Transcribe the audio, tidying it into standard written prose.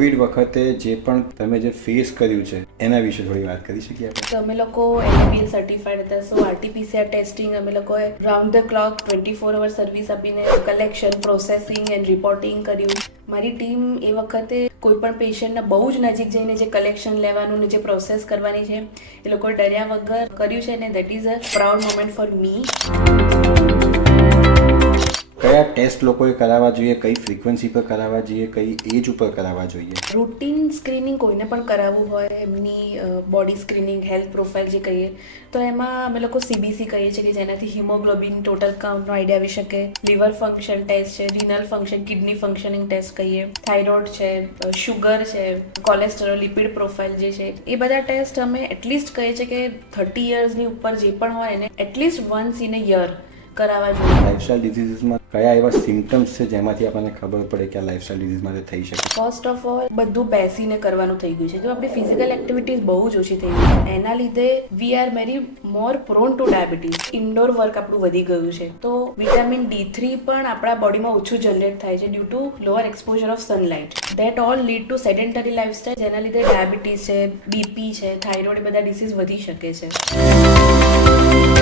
Covid વખતે જે પણ તમે જે ફેસ કર્યું છે એના વિશે થોડી વાત કરી શકીએ આપણે? અમે લોકો NABL સર્ટિફાઈડ હતા, સો RT-PCR ટેસ્ટિંગ અમે લોકોએ round the clock 24 hour service આપીને કલેક્શન, પ્રોસેસિંગ એન્ડ રિપોર્ટિંગ કર્યું. મારી ટીમ એ વખતે કોઈ પણ પેશન્ટના બહુ જ નજીક જઈને જે કલેક્શન લેવાનું ને જે પ્રોસેસ કરવાની છે એ લોકોએ ડર્યા વગર કર્યું છે ને that is a proud moment for me. કયા ટેસ્ટ લોકોએ કરાવવા જોઈએ, કઈ ફ્રીક્વન્સી પર કરાવવા જોઈએ, કઈ એજ ઉપર કરાવવા જોઈએ? રૂટીન સ્ક્રીનિંગ કોઈને પણ કરાવવું હોય, એમની બોડી સ્ક્રીનિંગ, હેલ્થ પ્રોફાઇલ જે કહીએ તો એમાં અમે લોકો CBC કહીએ છીએ કે જેનાથી હિમોગ્લોબિન ટોટલ કાઉન્ટનો આઈડિયા આવી શકે. લીવર ફંક્શન ટેસ્ટ છે, renal function, kidney functioning test કહીએ, થાઇરોઇડ છે, શુગર છે, કોલેસ્ટ્રોલ, લિપિડ પ્રોફાઇલ જે છે એ બધા ટેસ્ટ અમે એટલીસ્ટ કહીએ છીએ કે 30 યર્સની ઉપર જે પણ હોય એને at least once in a year કરાવવા જોઈએ. લાઇફસ્ટાઇલ ડિઝીઝમાં કયા એવા સિમ્ટમ્સ છે જેમાંથી આપણને ખબર પડે કે આ લાઇફસ્ટાઇલ ડિઝીઝમાંથી થઈ શકે? ફર્સ્ટ ઓફ ઓલ બધું બેસીને કરવાનું થઈ ગયું છે, તો આપણી ફિઝિકલ એક્ટિવિટીઝ બહુ જ ઓછી થઈ ગઈ છે. એના લીધે we are very more prone to diabetes. Indoor work આપણું વધી ગયું છે, તો વિટામિન D3 પણ આપણા બોડીમાં ઓછું જનરેટ થાય છે due to lower exposure of sunlight. That all lead to sedentary lifestyle, જેના લીધે ડાયાબિટીસ છે, BP છે, થાઇરોઇડ, એ બધા ડિસીઝ વધી શકે છે.